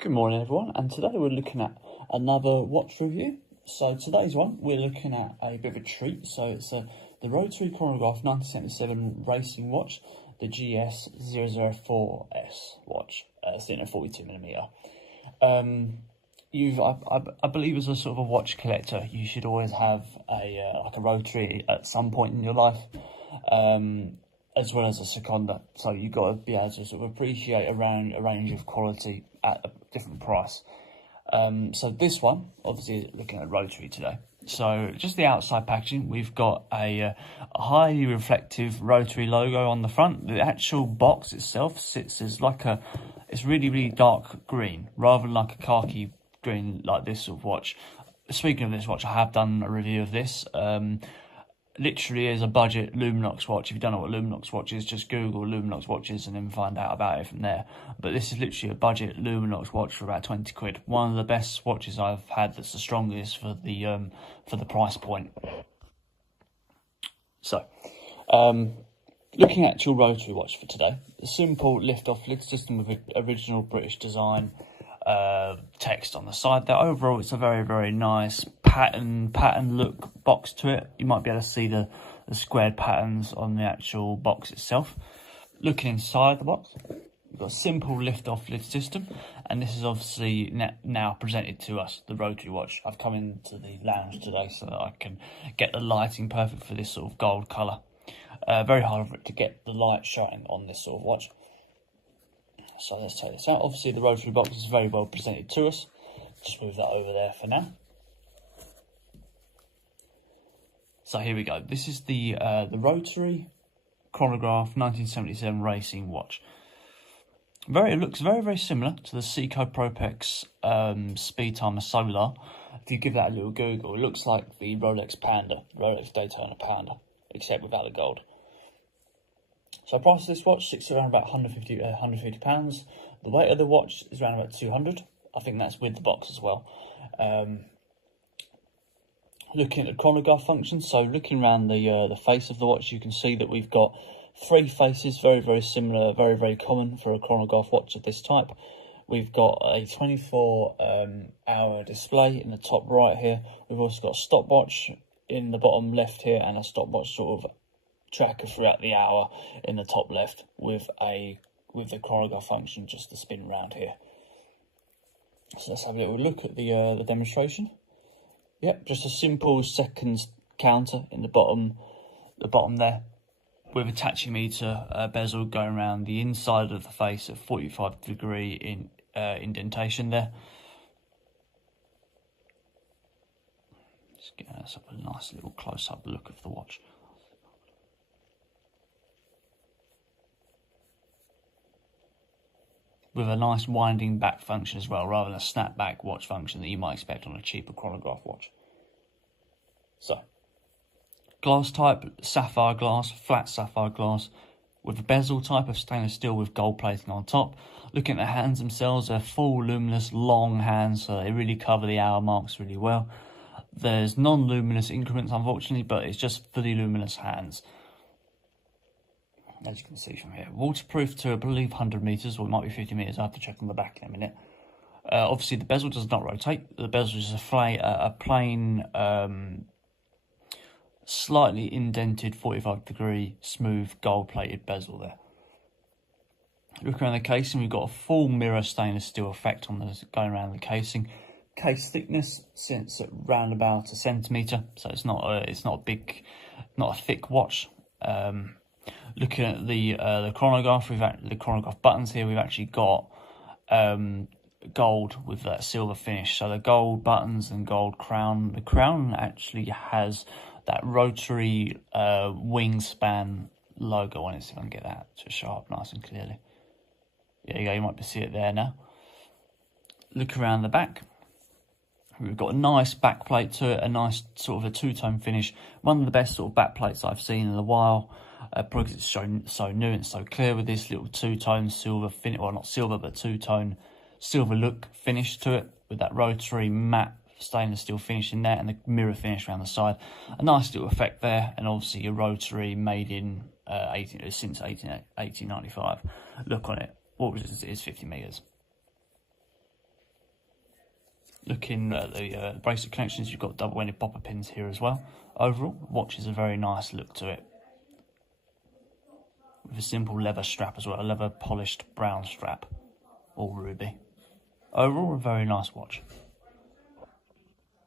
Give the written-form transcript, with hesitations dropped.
Good morning everyone, and today we're looking at another watch review. So today's one, we're looking at a bit of a treat. So it's the Rotary Chronograph 1977 racing watch, the GS004S watch, sitting at 42mm. I believe as a sort of a watch collector, you should always have like a Rotary at some point in your life, as well as a Sekonda. So you've got to be able to sort of appreciate a range of quality at a different price. So this one, obviously looking at Rotary today. So just the outside packaging, we've got a highly reflective Rotary logo on the front. The actual box itself sits as like it's really dark green, rather than like a khaki green like this sort of watch. Speaking of this watch, I have done a review of this. Literally is a budget Luminox watch. If you don't know what Luminox watch is, just Google Luminox watches and then find out about it from there. But this is literally a budget Luminox watch for about 20 quid. One of the best watches I've had that's the strongest for the price point. So, looking at your Rotary watch for today, a simple lift-off lid system with original British design. Text on the side there. Overall, it's a very nice pattern look box to it. You might be able to see the squared patterns on the actual box itself. Looking inside the box, we've got a simple lift-off lid system, and this is obviously now presented to us, the Rotary watch. I've come into the lounge today so that I can get the lighting perfect for this sort of gold colour. Very hard for it to get the light shining on this sort of watch. So let's take this out. Obviously the Rotary box is very well presented to us. Just move that over there for now. So here we go. This is the Rotary Chronograph 1977 racing watch. It looks very similar to the Seiko Propex Speedtimer Solar. If you give that a little Google, it looks like the Rolex Panda, Rolex Daytona Panda, except without the gold. So the price of this watch sits around about £150. The weight of the watch is around about 200. I think that's with the box as well. Looking at the chronograph function, so looking around the face of the watch, you can see that we've got 3 faces, very similar, very common for a chronograph watch of this type. We've got a 24-hour display in the top right here. We've also got a stopwatch in the bottom left here, and a stopwatch sort of tracker throughout the hour in the top left with the chronograph function just to spin around here. So let's have a little look at the demonstration. Yep, just a simple seconds counter in the bottom there, with a tachymeter bezel going around the inside of the face at 45-degree indentation there. Just get us up a nice little close-up look of the watch. With a nice winding back function as well, rather than a snap back watch function that you might expect on a cheaper chronograph watch. So, glass type, sapphire glass, flat sapphire glass, with a bezel type of stainless steel with gold plating on top. Looking at the hands themselves, they're full luminous long hands, so they really cover the hour marks really well. There's non-luminous increments unfortunately, but it's just fully luminous hands. As you can see from here, waterproof to I believe 100 meters, or it might be 50 meters. I have to check on the back in a minute. Obviously, the bezel does not rotate. The bezel is a plain, slightly indented 45-degree smooth gold-plated bezel there. Looking around the casing, we've got a full mirror stainless steel effect on going around the casing. Case thickness sits at round about a centimeter, so it's not a big, not a thick watch. Looking at the chronograph, the chronograph buttons here, we've actually got gold with that silver finish. So the gold buttons and gold crown. The crown actually has that Rotary wingspan logo on it. So if I can get that to show up nice and clearly. There you go. You might see it there now. Look around the back. We've got a nice back plate to it, a nice sort of a two-tone finish. One of the best sort of back plates I've seen in a while. Probably because it's so new and so clear, with this little two-tone silver finish, well not silver but two-tone silver look finish to it, with that Rotary matte stainless steel finish in there and the mirror finish around the side. A nice little effect there, and obviously a Rotary made in since 1895 look on it. What was it? It's 50 meters. Looking at the bracelet connections, you've got double-ended popper pins here as well. Overall, the watch has a very nice look to it, with a simple leather strap as well, a leather polished brown strap, all ruby. Overall, a very nice watch.